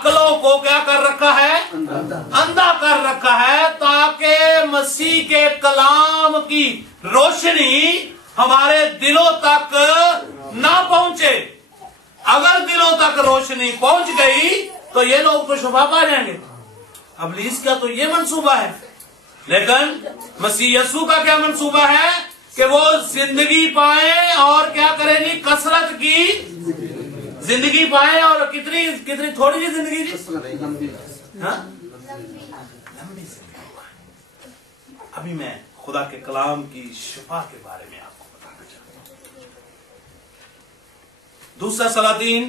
अक्लों को क्या कर रखा है? अंधा कर रखा है, ताकि मसीह के कलाम की रोशनी हमारे दिलों तक ना पहुंचे। अगर दिलों तक रोशनी पहुंच गई तो ये लोग तो शफा पा जाएंगे। इब्लीस का तो ये मंसूबा है, लेकिन मसीह यसू का क्या मंसूबा है कि वो जिंदगी पाए और क्या करें जी, कसरत की जिंदगी पाए। और कितनी कितनी थोड़ी सी जिंदगी जी, हाँ, लंबी जिंदगी पाए। अभी मैं खुदा के कलाम की शिफा के बारे में आपको बताना चाहता हूं। दूसरा सलातीन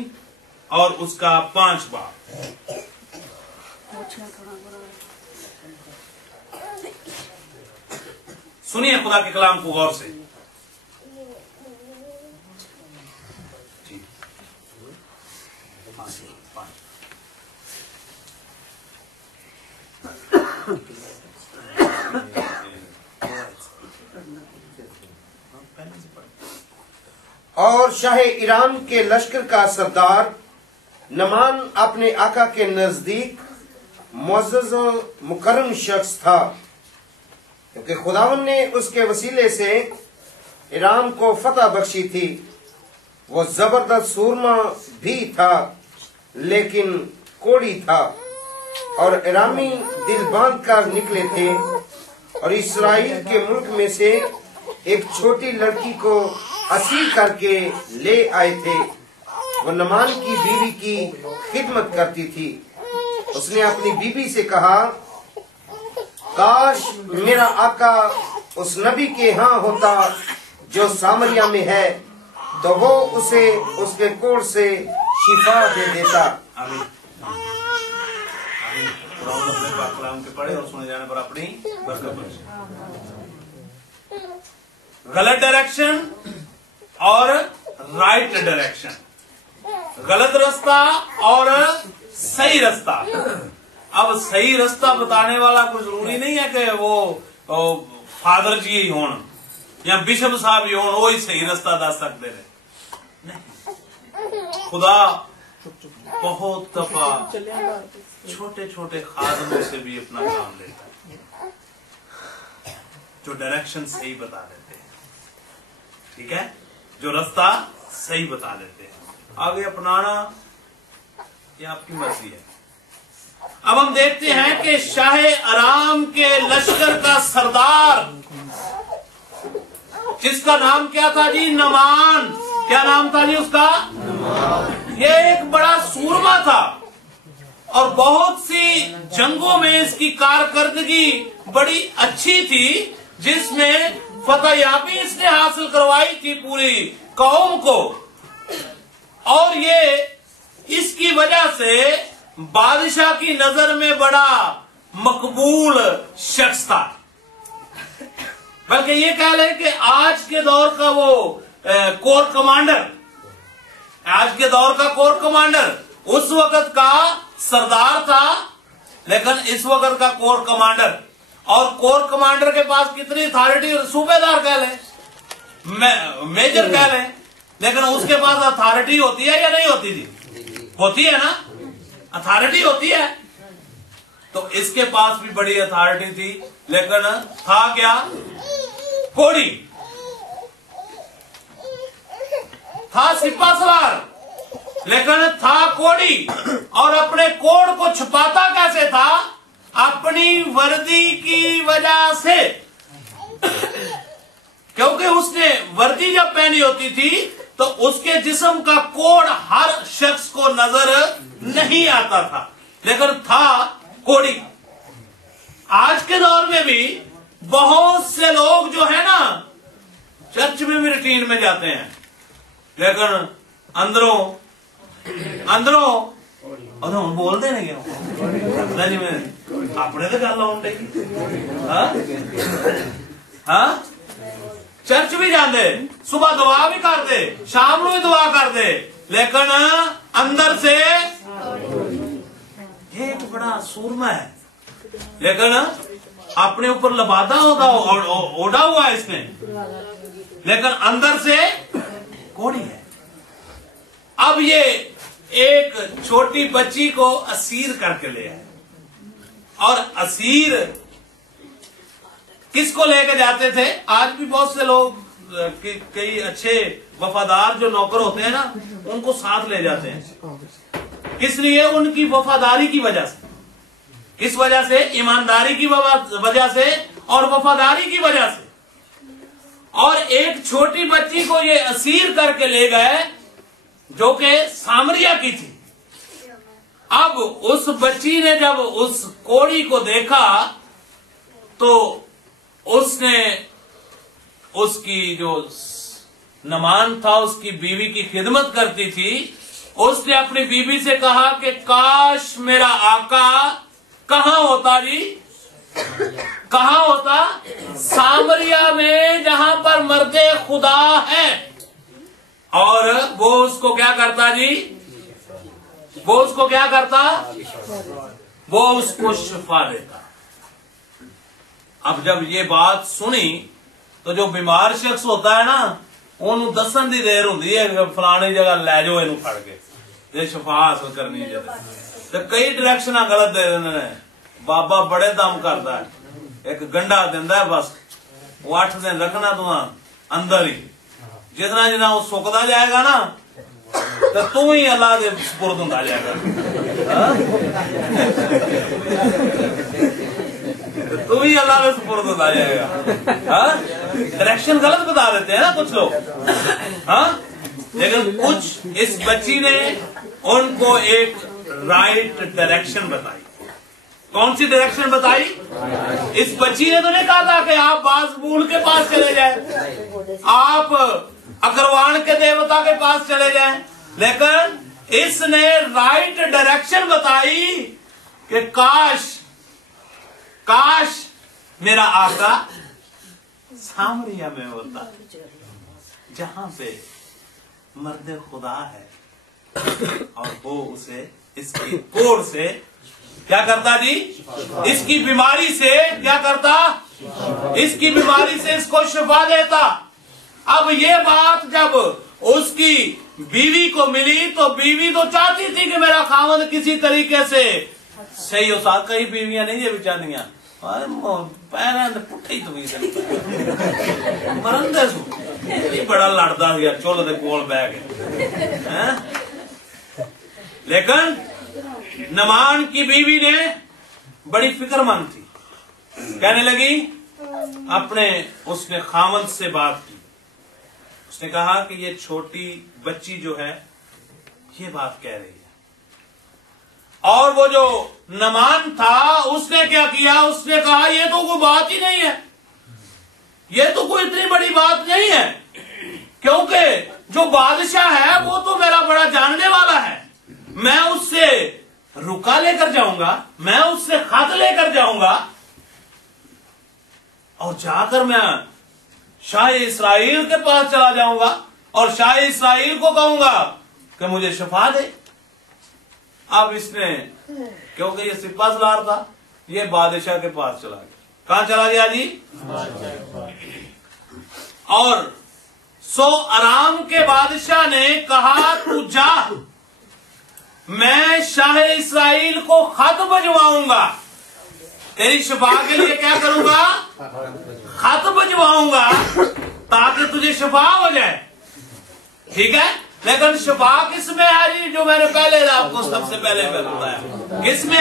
और उसका 5 बाब। सुनिए खुदा के कलाम को गौर से। और शाह ईरान के लश्कर का सरदार नमान अपने आका के नजदीक मुअज़्ज़ज़ और मुकर्रम शख्स था, क्योंकि खुदावन ने उसके वसीले से ईरान को फतह बख्शी थी। वो जबरदस्त सूरमा भी था, लेकिन कोड़ी था, और ईरानी दिल बांध कर निकले थे और इस्राइल के मुल्क में से एक छोटी लड़की को असीर करके ले आए थे। वो नमान की बीवी की खिदमत करती थी। उसने अपनी बीवी से कहा, काश मेरा आका उस नबी के यहाँ होता जो सामरिया में है, तो वो उसे उसके कोढ़ से शिफा दे देता। कलाम के पढ़े और सुने जाने पर अपनी बरकत। गलत डायरेक्शन और राइट डायरेक्शन, गलत रास्ता और सही रास्ता। अब सही रास्ता बताने वाला कोई जरूरी नहीं है कि वो फादर जी ही होन या बिशप साहब ही होन, वो ही सही रास्ता दस सकते रहे। नहीं, खुदा बहुत दफा छोटे छोटे खादमों से भी अपना काम लेता है, जो डायरेक्शन सही बता देते हैं। ठीक है, जो रास्ता सही बता देते हैं। आगे अपनाना ये आपकी मर्जी है। अब हम देखते हैं कि शाह आराम के लश्कर का सरदार, जिसका नाम क्या था जी? नमान। क्या नाम था जी उसका? ये एक बड़ा सूरमा था और बहुत सी जंगों में इसकी कारकर्दगी बड़ी अच्छी थी, जिसमें फतहयाबी इसने हासिल करवाई थी पूरी कौम को। और ये इसकी वजह से बादशाह की नजर में बड़ा मकबूल शख्स था। बल्कि ये कह लें कि आज के दौर का वो कोर कमांडर, आज के दौर का कोर कमांडर उस वक्त का सरदार था, लेकिन इस वक्त का कोर कमांडर। और कोर कमांडर के पास कितनी अथॉरिटी, सूबेदार कह लें, मेजर कह लें, लेकिन उसके पास अथॉरिटी होती है या नहीं होती थी? होती है ना, अथॉरिटी होती है। तो इसके पास भी बड़ी अथॉरिटी थी, लेकिन था क्या? कोड़ी था, सिपा सलार, लेकिन था कोड़ी। और अपने कोड को छुपाता कैसे था? अपनी वर्दी की वजह से, क्योंकि उसने वर्दी जब पहनी होती थी तो उसके जिस्म का कोड हर शख्स को नजर नहीं आता था, लेकिन था कोड़ी। आज के दौर में भी बहुत से लोग जो है ना, चर्च में भी रूटीन में जाते हैं, लेकिन अंदरों हम बोलते नहीं जी, मैं अपने तो गल आउंडे। हाँ, चर्च भी जाते, सुबह दुआ भी करते, शाम को भी दुआ करते, लेकिन अंदर से एक बड़ा सूरमा है, लेकिन अपने ऊपर लबादा होगा ओढ़ा हुआ है इसने, लेकिन अंदर से कोड़ी है। अब ये एक छोटी बच्ची को असीर करके ले आए। और असीर किसको लेके जाते थे? आज भी बहुत से लोग, कई अच्छे वफादार जो नौकर होते हैं ना, उनको साथ ले जाते हैं। किस लिए? उनकी वफादारी की वजह से। किस वजह से? ईमानदारी की वजह से और वफादारी की वजह से। और एक छोटी बच्ची को ये असीर करके ले गए जो कि सामरिया की थी। अब उस बच्ची ने जब उस कोढ़ी को देखा तो उसने, उसकी जो नमान था, उसकी बीवी की खिदमत करती थी, उसने अपनी बीवी से कहा कि काश मेरा आका कहाँ होता जी? कहाँ होता? सामरिया में, जहां पर मर्दे खुदा है। और वो उसको क्या करता जी? वो उसको क्या करता? वो उसको शिफा देता। अब जब ये बात सुनी तो जो बीमार शख्स होता है ना, उन्होंने दसन की देर होंगी है, फलानी जगह लै जाओ इनू फड़ के, ये शिफा हासिल करनी है। तो कई डायरेक्शन गलत दे देंगे ने। बाबा बड़े दम करता है, एक गंढा दिंदा है, बस वो 8 दिन रखना तू अंदर ही। जितना जितना वो सुकता जाएगा ना, तो तू ही अल्लाह के सुपुर्द होता जाएगा। तू ही अल्लाह के सुपुर्द होता जाएगा। डायरेक्शन गलत बता देते हैं ना कुछ लोग। लेकिन कुछ, इस बच्ची ने उनको एक राइट डायरेक्शन बताई। कौन सी डायरेक्शन बताई? इस बच्ची ने तो नहीं कहा था कि आप बाजबूल के पास चले जाएं, आप अकरवान के देवता के पास चले जाएं, लेकिन इसने राइट डायरेक्शन बताई कि काश मेरा आका सामरिया में होता, जहां पे मर्द खुदा है, और वो उसे इसकी कोढ़ से क्या करता जी? इसकी बीमारी से क्या करता? इसकी बीमारी से इसको शिफा देता। अब ये बात जब उसकी बीवी को मिली तो बीवी तो चाहती थी कि मेरा खामद किसी तरीके से सही हो। साथ कई बीवियां नहीं है बेचारियां, पैर पुट्ठे ही मरंदे बड़ा लड़ता गया चुल दे कोल बह के। लेकिन नमान की बीवी ने बड़ी फिक्रमंद थी, कहने लगी, अपने उसने खामद से बात की। उसने कहा कि ये छोटी बच्ची जो है ये बात कह रही है। और वो जो नमान था उसने क्या किया? उसने कहा ये तो कोई बात ही नहीं है, ये तो कोई इतनी बड़ी बात नहीं है, क्योंकि जो बादशाह है वो तो मेरा बड़ा जानने वाला है। मैं उससे रुका लेकर जाऊंगा, मैं उससे खत लेकर जाऊंगा, और जाकर मैं शाह इस्राइल के पास चला जाऊंगा और शाह इस्राइल को कहूंगा कि मुझे शिफा दे। अब इसने, क्योंकि ये सिपा सलार था, ये बादशाह के पास चला गया। कहां चला गया जी? और सो अराम के बादशाह ने कहा, तू जा, मैं शाह इस्राइल को खत भिजवाऊंगा, तेरी शिफा के लिए क्या करूंगा? खत भिजवाऊंगा ताकि तुझे शिफा हो जाए। ठीक है, लेकिन शिफा किसमें है जी? जो मैंने पहले आपको सबसे पहले बताया, किसमें?